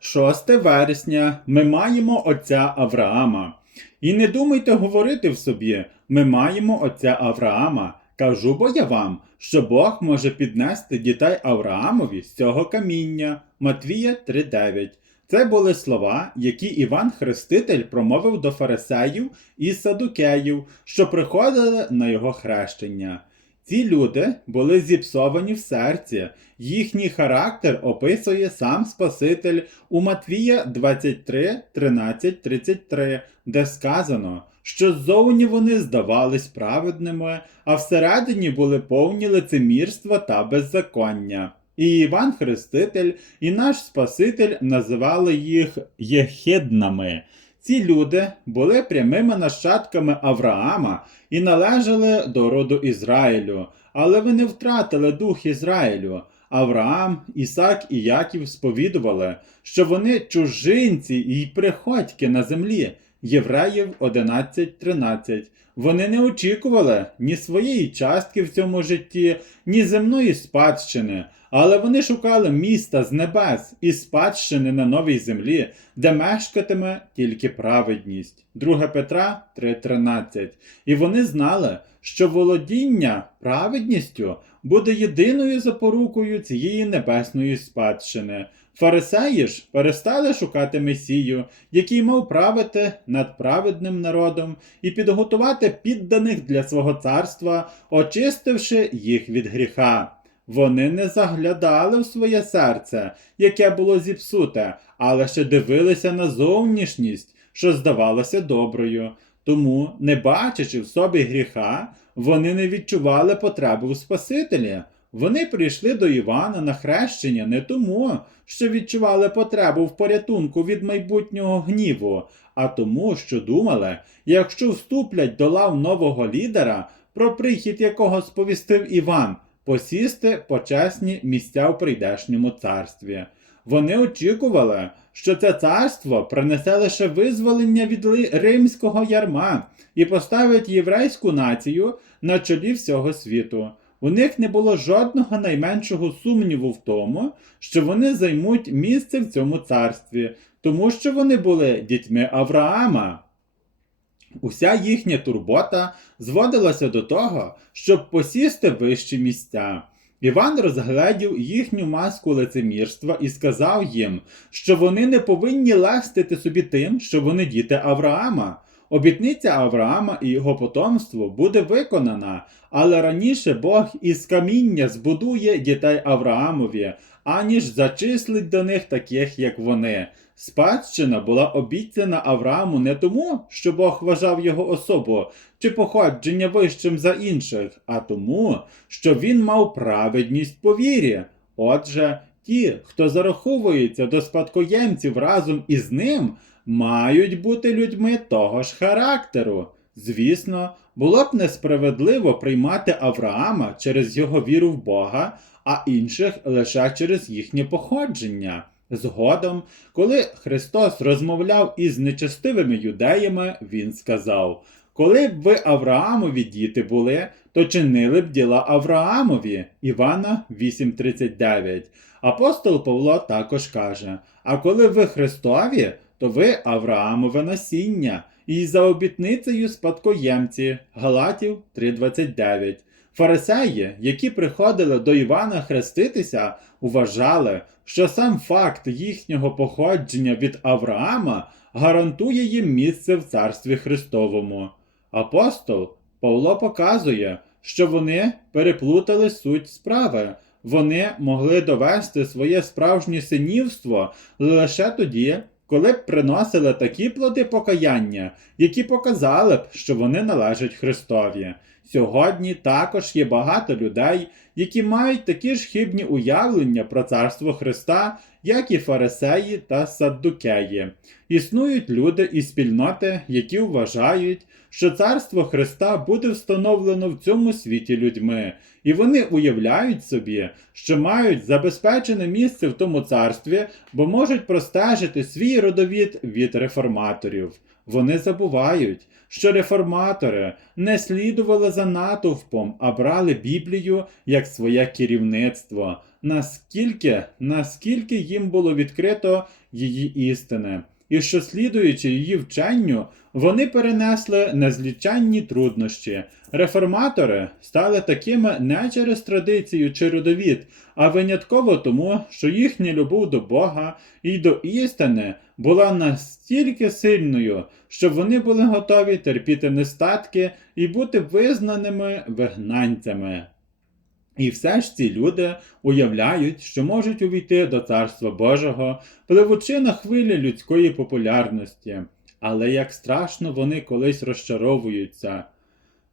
6 вересня ми маємо отця Авраама. І не думайте говорити в собі, ми маємо отця Авраама. Кажу бо я вам, що Бог може піднести дітей Авраамові з цього каміння. Матвія 3.9. Це були слова, які Іван Хреститель промовив до фарисеїв і садукеїв, що приходили на його хрещення. Ці люди були зіпсовані в серці. Їхній характер описує сам Спаситель у Матвія 23, 13, 33, де сказано, що ззовні вони здавались праведними, а всередині були повні лицемірства та беззаконня. І Іван Хреститель, і наш Спаситель називали їх єхиднами. Ці люди були прямими нащадками Авраама і належали до роду Ізраїлю, але вони втратили дух Ізраїлю. Авраам, Ісак і Яків сповідували, що вони чужинці і приходьки на землі. Євреїв 11.13. Вони не очікували ні своєї частки в цьому житті, ні земної спадщини, але вони шукали міста з небес і спадщини на новій землі, де мешкатиме тільки праведність. 2 Петра 3.13. І вони знали, що володіння праведністю буде єдиною запорукою цієї небесної спадщини. Фарисеї ж перестали шукати Месію, який мав правити над праведним народом і підготувати підданих для свого царства, очистивши їх від гріха. Вони не заглядали в своє серце, яке було зіпсуте, але ще дивилися на зовнішність, що здавалося доброю. Тому, не бачачи в собі гріха, вони не відчували потребу в Спасителі. Вони прийшли до Івана на хрещення не тому, що відчували потребу в порятунку від майбутнього гніву, а тому, що думали, якщо вступлять до лав нового лідера, про прихід якого сповістив Іван, посісти почесні місця в прийдешньому царстві. Вони очікували, що це царство принесе лише визволення від римського ярма і поставить єврейську націю на чолі всього світу. У них не було жодного найменшого сумніву в тому, що вони займуть місце в цьому царстві, тому що вони були дітьми Авраама. Уся їхня турбота зводилася до того, щоб посісти вищі місця. Іван розгледів їхню маску лицемірства і сказав їм, що вони не повинні лестити собі тим, що вони діти Авраама. Обітниця Авраама і його потомство буде виконана, але раніше Бог із каміння збудує дітей Авраамові, аніж зачислить до них таких, як вони. Спадщина була обіцяна Аврааму не тому, що Бог вважав його особу чи походження вищим за інших, а тому, що він мав праведність по вірі. Отже, ті, хто зараховується до спадкоємців разом із ним, мають бути людьми того ж характеру. Звісно, було б несправедливо приймати Авраама через його віру в Бога, а інших лише через їхнє походження. Згодом, коли Христос розмовляв із нечестивими юдеями, він сказав: Коли б ви Авраамові діти були, то чинили б діла Авраамові. Івана 8:39. Апостол Павло також каже: А коли ви Христові, то ви Авраамове насіння, і за обітницею спадкоємці Галатів 3:29. Фарисеї, які приходили до Івана хреститися, вважали, що сам факт їхнього походження від Авраама гарантує їм місце в Царстві Христовому. Апостол Павло показує, що вони переплутали суть справи. Вони могли довести своє справжнє синівство лише тоді, коли б приносили такі плоди покаяння, які показали б, що вони належать Христові. Сьогодні також є багато людей, які мають такі ж хибні уявлення про царство Христа, як і фарисеї та саддукеї. Існують люди і спільноти, які вважають, що царство Христа буде встановлено в цьому світі людьми, і вони уявляють собі, що мають забезпечене місце в тому царстві, бо можуть простежити свій родовід від реформаторів. Вони забувають, що реформатори не слідували за натовпом, а брали Біблію як своє керівництво. наскільки, наскільки їм було відкрито її істини, і що, слідуючи її вченню, вони перенесли незліченні труднощі. Реформатори стали такими не через традицію чи родовід, а винятково тому, що їхня любов до Бога і до істини була настільки сильною, що вони були готові терпіти нестатки і бути визнаними вигнанцями. І все ж ці люди уявляють, що можуть увійти до Царства Божого, пливучи на хвилі людської популярності. Але як страшно вони колись розчаровуються.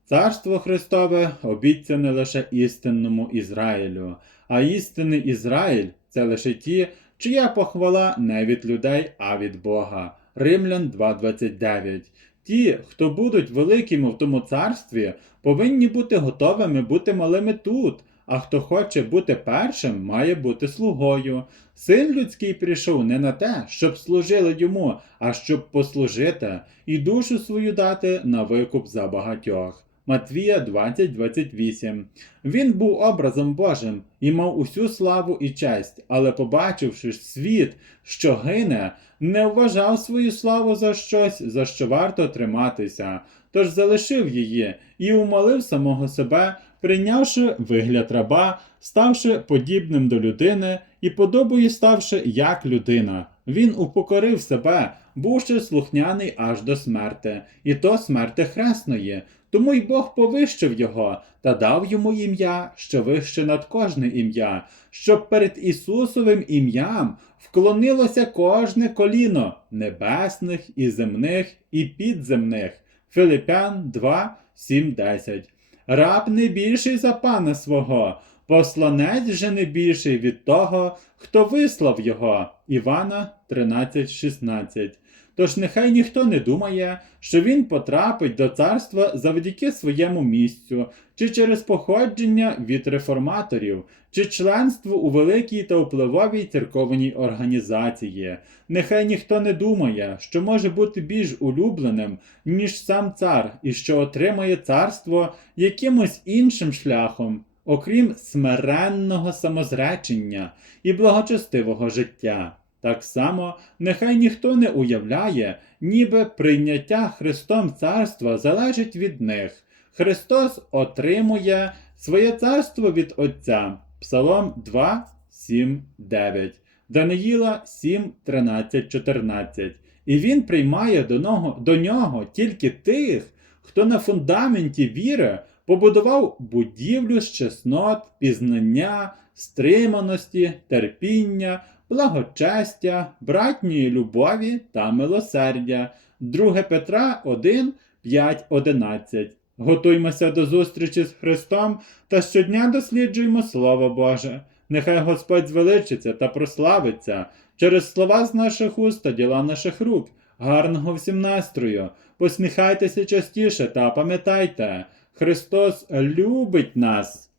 Царство Христове обіцяне лише істинному Ізраїлю, а істинний Ізраїль це лише ті, чия похвала не від людей, а від Бога. Римлян 2.29. Ті, хто будуть великими в тому царстві, повинні бути готовими бути малими тут, а хто хоче бути першим, має бути слугою. Син людський прийшов не на те, щоб служили йому, а щоб послужити і душу свою дати на викуп за багатьох. Матвія 20.28 Він був образом Божим і мав усю славу і честь, але побачивши світ, що гине, не вважав свою славу за щось, за що варто триматися, тож залишив її і умолив самого себе, прийнявши вигляд раба, ставши подібним до людини і подобою ставши як людина. Він упокорив себе, бувши слухняний аж до смерти, і то смерти хресної. Тому й Бог повищив його та дав йому ім'я, що вище над кожне ім'я, щоб перед Ісусовим ім'ям вклонилося кожне коліно небесних і земних і підземних. Филипян 2, 7, 10. Раб не більший за пана свого, посланець же не більший від того, хто вислав його. Івана 13, 16. Тож нехай ніхто не думає, що він потрапить до царства завдяки своєму місцю, чи через походження від реформаторів, чи членство у великій та впливовій церковній організації. Нехай ніхто не думає, що може бути більш улюбленим, ніж сам цар, і що отримає царство якимось іншим шляхом, окрім смиренного самозречення і благочестивого життя. Так само нехай ніхто не уявляє, ніби прийняття Христом царства залежить від них. Христос отримує своє царство від Отця. Псалом 2, 7, 9, Даниїла 7, 13, 14. І він приймає до нього, до нього тільки тих, хто на фундаменті віри побудував будівлю з чеснот, пізнання, стриманості, терпіння, благочестя, братньої любові та милосердя. 2 Петра 1, 5, 11. Готуймося до зустрічі з Христом та щодня досліджуємо Слово Боже. Нехай Господь звеличиться та прославиться через слова з наших уст та діла наших рук. Гарного всім настрою! Посміхайтеся частіше та пам'ятайте, Христос любить нас.